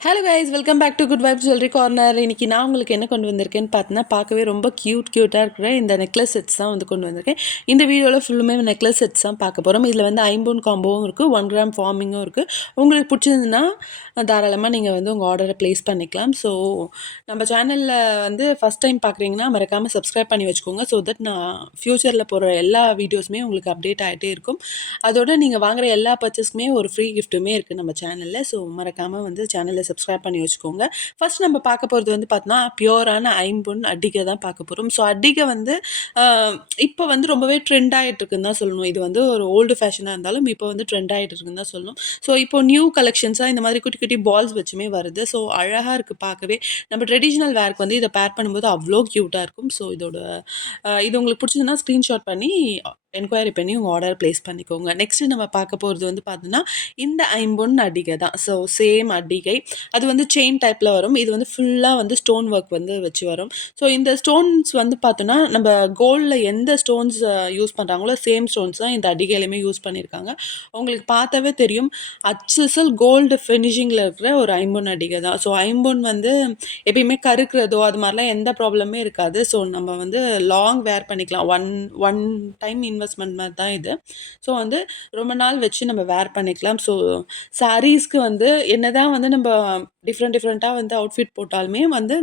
Hello guys, welcome back to good vibe jewellery corner. இன்னைக்கு நான் உங்களுக்கு என்ன கொண்டு வந்திருக்கேன்னு பார்த்தீங்கன்னா, பார்க்கவே ரொம்ப க்யூட்டாக இருக்கிற இந்த நெக்லஸ் செட்ஸ் தான் வந்து கொண்டு வந்திருக்கேன். இந்த வீடியோவில் ஃபுல்லுமே நெக்லஸ் செட்ஸ் தான் பார்க்க போகிறோம். இதில் வந்து ஐம்பொன் காம்போவும் இருக்குது, 1 கிராம் ஃபார்மிங்கும் இருக்குது. உங்களுக்கு பிடிச்சதுன்னா தாராளமாக நீங்கள் வந்து உங்கள் ஆர்டரை ப்ளேஸ் பண்ணிக்கலாம். ஸோ நம்ம சேனலில் வந்து ஃபஸ்ட் டைம் பார்க்குறீங்கன்னா மறக்காமல் சப்ஸ்கிரைப் பண்ணி வச்சுக்கோங்க. ஸோ தட் நான் ஃப்யூச்சரில் போடுற எல்லா வீடியோஸுமே உங்களுக்கு அப்டேட் ஆகிட்டே இருக்கும். அதோட நீங்கள் வாங்குகிற எல்லா பர்ச்சேஸ்க்குமே ஒரு ஃப்ரீ கிஃப்ட்டுமே இருக்குது நம்ம சேனலில். ஸோ மறக்காமல் வந்து சேனலை சப்ஸ்கிரைப் பண்ணி வச்சுக்கோங்க. ஃபர்ஸ்ட் நம்ம பார்க்க போகிறது வந்து பார்த்தோன்னா, பியூரான ஐம்பொன் அட்டிகை தான் பார்க்க போகிறோம். ஸோ அட்டிகை வந்து இப்போ வந்து ரொம்பவே ட்ரெண்ட் ஆகிட்டு இருக்குன்னு தான் சொல்லணும். இது வந்து ஒரு ஓல்டு ஃபேஷனாக இருந்தாலும் இப்போ வந்து ட்ரெண்ட் ஆகிட்டு இருக்குன்னு தான் சொல்லணும். ஸோ இப்போ நியூ கலெக்ஷன்ஸாக இந்த மாதிரி குட்டி குட்டி பால்ஸ் வச்சுமே வருது. ஸோ அழகாக இருக்குது பார்க்கவே. நம்ம ட்ரெடிஷ்னல் வேர்க்கு வந்து இதை பேர் பண்ணும்போது அவ்வளோ க்யூட்டாக இருக்கும். ஸோ இதோட இது உங்களுக்கு பிடிச்சதுன்னா ஸ்க்ரீன்ஷாட் பண்ணி என்கொயரி பண்ணி உங்கள் ஆர்டர் ப்ளேஸ் பண்ணிக்கோங்க. நெக்ஸ்ட்டு நம்ம பார்க்க போகிறது வந்து பார்த்தோன்னா, இந்த ஐம்பொன் அடிகை தான். ஸோ சேம் அடிகை. அது வந்து செயின் டைப்பில் வரும். இது வந்து ஃபுல்லாக வந்து ஸ்டோன் ஒர்க் வந்து வச்சு வரும். ஸோ இந்த ஸ்டோன்ஸ் வந்து பார்த்தோன்னா, நம்ம கோல்டில் எந்த ஸ்டோன்ஸ் யூஸ் பண்ணுறாங்களோ சேம் ஸ்டோன்ஸ் தான் இந்த அடிகையிலுமே யூஸ் பண்ணியிருக்காங்க. உங்களுக்கு பார்த்தாவே தெரியும், அச்சசல் கோல்டு ஃபினிஷிங்கில் இருக்கிற ஒரு ஐம்பொன் அடிகை தான். ஸோ ஐம்பொன் வந்து எப்பயுமே கருக்கிறதோ அது மாதிரிலாம் எந்த ப்ராப்ளமே இருக்காது. ஸோ நம்ம வந்து லாங் வேர் பண்ணிக்கலாம். ஒன் ஒன் டைம் இன்வெஸ்ட்மெண்ட் மாதிரி தான் இது. ஸோ வந்து ரொம்ப நாள் வச்சு நம்ம வேர் பண்ணிக்கலாம். ஸோ சாரீஸ்க்கு வந்து என்னதான் வந்து நம்ம டிஃப்ரெண்ட்டாக வந்து அவுட்ஃபிட் போட்டாலுமே வந்து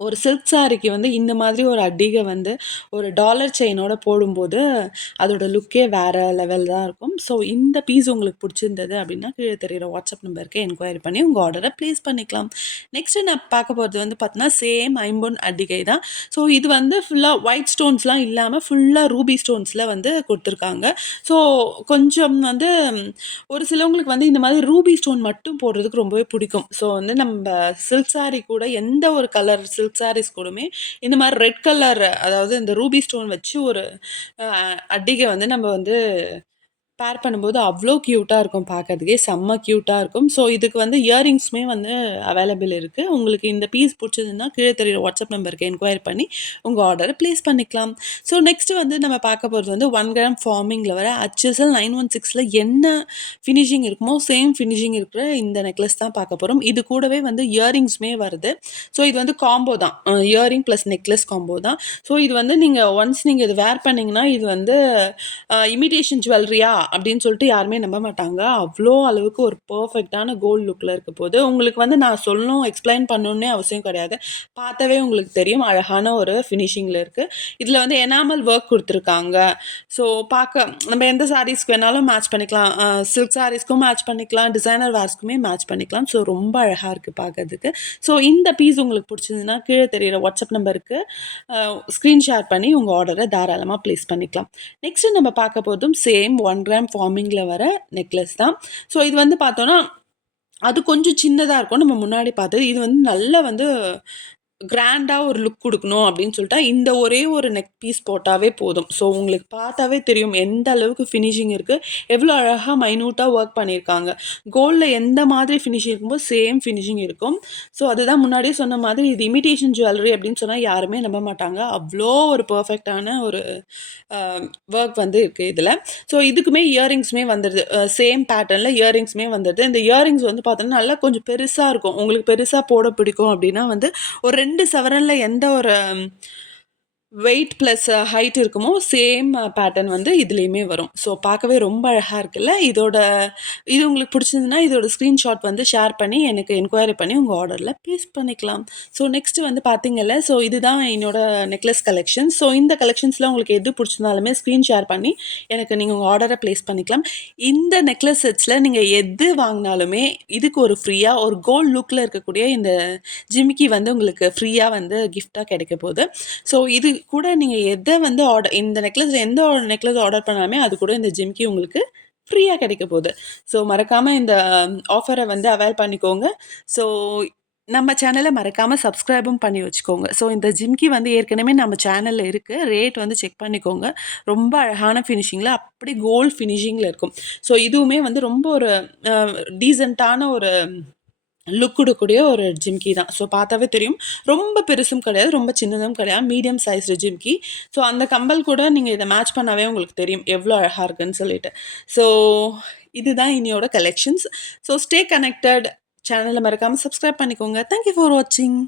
ஒரு சில்க் சாரிக்கு வந்து இந்த மாதிரி ஒரு அட்டிகை வந்து ஒரு டாலர் செயினோட போடும்போது அதோட லுக்கே வேறு லெவல் தான் இருக்கும். ஸோ இந்த பீஸ் உங்களுக்கு பிடிச்சிருந்தது அப்படின்னா கீழே தெரியிற வாட்ஸ்அப் நம்பருக்கு என்கொயரி பண்ணி உங்கள் ஆர்டரை ப்ளேஸ் பண்ணிக்கலாம். நெக்ஸ்ட்டு நான் பார்க்க போகிறது வந்து பார்த்தீங்கன்னா, சேம் ஐம்பொன் அட்டிகை தான். ஸோ இது வந்து ஃபுல்லாக ஒயிட் ஸ்டோன்ஸ்லாம் இல்லாமல் ஃபுல்லாக ரூபி ஸ்டோன்ஸில் வந்து கொடுத்துருக்காங்க. ஸோ கொஞ்சம் வந்து ஒரு சிலவங்களுக்கு வந்து இந்த மாதிரி ரூபி ஸ்டோன் மட்டும் போடுறதுக்கு ரொம்பவே பிடிக்கும். ஸோ வந்து நம்ம சில்க் சாரி கூட எந்த ஒரு கலர் சில்க் சாரீஸ் கூடமே இந்த மாதிரி ரெட் கலர், அதாவது இந்த ரூபி ஸ்டோன் வச்சு ஒரு அட்டிகை வந்து நம்ம வந்து பேர் பண்ணும்போது அவ்வளோ க்யூட்டாக இருக்கும். பார்க்கறதுக்கே செம்ம க்யூட்டாக இருக்கும். ஸோ இதுக்கு வந்து இயரிங்ஸுமே வந்து அவைலபிள் இருக்குது. உங்களுக்கு இந்த பீஸ் பிடிச்சதுன்னா கீழே தெரியுற வாட்ஸ்அப் நம்பருக்கு என்கொயரி பண்ணி உங்கள் ஆர்டரை ப்ளேஸ் பண்ணிக்கலாம். ஸோ நெக்ஸ்ட்டு வந்து நம்ம பார்க்க போகிறது வந்து 1 கிராம் ஃபார்மிங்கில் வர HSL 916ல் என்ன ஃபினிஷிங் இருக்குமோ சேம் ஃபினிஷிங் இருக்கிற இந்த நெக்லஸ் தான் பார்க்க போகிறோம். இது கூடவே வந்து இயரிங்ஸுமே வருது. ஸோ இது வந்து காம்போ தான். இயரிங் ப்ளஸ் நெக்லஸ் காம்போ தான். ஸோ இது வந்து நீங்கள் ஒன்ஸ் நீங்கள் இது வேர் பண்ணிங்கன்னா இது வந்து இமிடேஷன் ஜுவல்லரியா அப்படின்னு சொல்லிட்டு யாருமே நம்ப மாட்டாங்க. அவ்வளோ அளவுக்கு ஒரு பெர்ஃபெக்ட்டான கோல்டு லுக்கில் இருக்க போது. உங்களுக்கு வந்து நான் சொல்லணும், எக்ஸ்பிளைன் பண்ணணுன்னே அவசியம் கிடையாது. பார்த்தாவே உங்களுக்கு தெரியும் அழகான ஒரு ஃபினிஷிங்கில் இருக்குது. இதில் வந்து எனாமல் ஒர்க் கொடுத்துருக்காங்க. ஸோ பார்க்க நம்ம எந்த சாரீஸ்க்கு வேணாலும் மேட்ச் பண்ணிக்கலாம். சில்க் சாரீஸ்க்கும் மேட்ச் பண்ணிக்கலாம், டிசைனர் வேர்ஸ்க்குமே மேட்ச் பண்ணிக்கலாம். ஸோ ரொம்ப அழகாக இருக்குது பார்க்கறதுக்கு. ஸோ இந்த பீஸ் உங்களுக்கு பிடிச்சதுன்னா கீழே தெரியிற வாட்ஸ்அப் நம்பருக்கு ஸ்க்ரீன் ஷேர் பண்ணி உங்கள் ஆர்டரை தாராளமாக ப்ளேஸ் பண்ணிக்கலாம். நெக்ஸ்ட்டு நம்ம பார்க்க போதும் சேம் 1 கிராம் ஃபார்மிங்கில் வர நெக்லஸ் தான். ஸோ இது வந்து பார்த்தோன்னா, அது கொஞ்சம் சின்னதாக இருக்கும். நம்ம முன்னாடி பார்த்தது. இது வந்து நல்லா வந்து கிராண்டா ஒரு லுக் குடுக்கணும் அப்படின்னு சொல்லிட்டா, இந்த ஒரே ஒரு நெக் பீஸ் போட்டாவே போதும். ஸோ உங்களுக்கு பார்த்தாவே தெரியும் எந்த அளவுக்கு ஃபினிஷிங் இருக்கு. எவ்வளோ அழகா மைன்யூட்டா ஒர்க் பண்ணியிருக்காங்க. கோல்ட்ல எந்த மாதிரி ஃபினிஷிங் இருக்குமோ சேம் ஃபினிஷிங் இருக்கும். ஸோ அதுதான் முன்னாடியே சொன்ன மாதிரி இது இமிடேஷன் ஜுவல்லரி அப்படின்னு சொன்னா யாருமே நம்ப மாட்டாங்க. அவ்ளோ ஒரு பெர்ஃபெக்ட்டான ஒரு ஒர்க் வந்து இருக்கு இதுல. ஸோ இதுக்குமே இயரிங்ஸுமே வந்துருது. சேம் பேட்டர்ன்ல இயரிங்ஸுமே வந்துருது. இந்த இயரிங்ஸ் வந்து பார்த்தோன்னா நல்லா கொஞ்சம் பெருசா இருக்கும். உங்களுக்கு பெருசா போட பிடிக்கும் அப்படின்னா வந்து ஒரு 2 சவரன்ல எந்த ஒரு வெயிட் ப்ளஸ் ஹைட் இருக்குமோ சேம் பேட்டர்ன் வந்து இதுலேயுமே வரும். ஸோ பார்க்கவே ரொம்ப அழகாக இருக்குல்ல. இது உங்களுக்கு பிடிச்சிருந்ததுன்னா இதோட ஸ்க்ரீன்ஷாட் வந்து ஷேர் பண்ணி எனக்கு என்கொயரி பண்ணி உங்கள் ஆர்டரில் ப்ளேஸ் பண்ணிக்கலாம். ஸோ நெக்ஸ்ட்டு வந்து பார்த்தீங்கல்ல, ஸோ இதுதான் என்னோட நெக்லஸ் கலெக்ஷன். ஸோ இந்த கலெக்ஷன்ஸில் உங்களுக்கு எது பிடிச்சிருந்தாலுமே ஸ்க்ரீன் ஷேர் பண்ணி எனக்கு நீங்கள் உங்கள் ஆர்டரை ப்ளேஸ் பண்ணிக்கலாம். இந்த நெக்லஸ் செட்ஸில் நீங்கள் எது வாங்கினாலுமே இதுக்கு ஒரு ஃப்ரீயாக ஒரு கோல்ட் லுக்கில் இருக்கக்கூடிய இந்த ஜிமிக்கி வந்து உங்களுக்கு ஃப்ரீயாக வந்து கிஃப்டாக கிடைக்க போகுது. ஸோ இது கூட நீங்கள் எதை வந்து இந்த நெக்லஸில் எந்த நெக்லஸ் ஆர்டர் பண்ணாலுமே அது கூட இந்த ஜிமிக்கி உங்களுக்கு ஃப்ரீயாக கிடைக்க போகுது. ஸோ மறக்காமல் இந்த ஆஃபரை வந்து அவைல் பண்ணிக்கோங்க. ஸோ நம்ம சேனலை மறக்காமல் சப்ஸ்கிரைபும் பண்ணி வச்சுக்கோங்க. ஸோ இந்த ஜிமிக்கி வந்து ஏற்கனவே நம்ம சேனலில் இருக்குது. ரேட் வந்து செக் பண்ணிக்கோங்க. ரொம்ப அழகான ஃபினிஷிங்கில் அப்படி கோல்ட் ஃபினிஷிங்கில் இருக்கும். ஸோ இதுவுமே வந்து ரொம்ப ஒரு டீசெண்டான ஒரு லுக் குடுக்கக்கூடிய ஒரு ஜிமிக்கி தான். ஸோ பார்த்தாவே தெரியும். ரொம்ப பெருசும் கிடையாது, ரொம்ப சின்னதும் கிடையாது. மீடியம் சைஸ்டு ஜிமிக்கி. ஸோ அந்த கம்பல் கூட நீங்க இத மேட்ச் பண்ணாவே உங்களுக்கு தெரியும், எவ்ளோ அழகா இருக்குன்னு சொல்லிட்டு. ஸோ இதுதான் இன்னியோட கலெக்ஷன்ஸ். So stay connected. சேனலை மறக்காமல் சப்ஸ்கிரைப் பண்ணிக்கோங்க. தேங்க் யூ ஃபார் வாட்சிங்.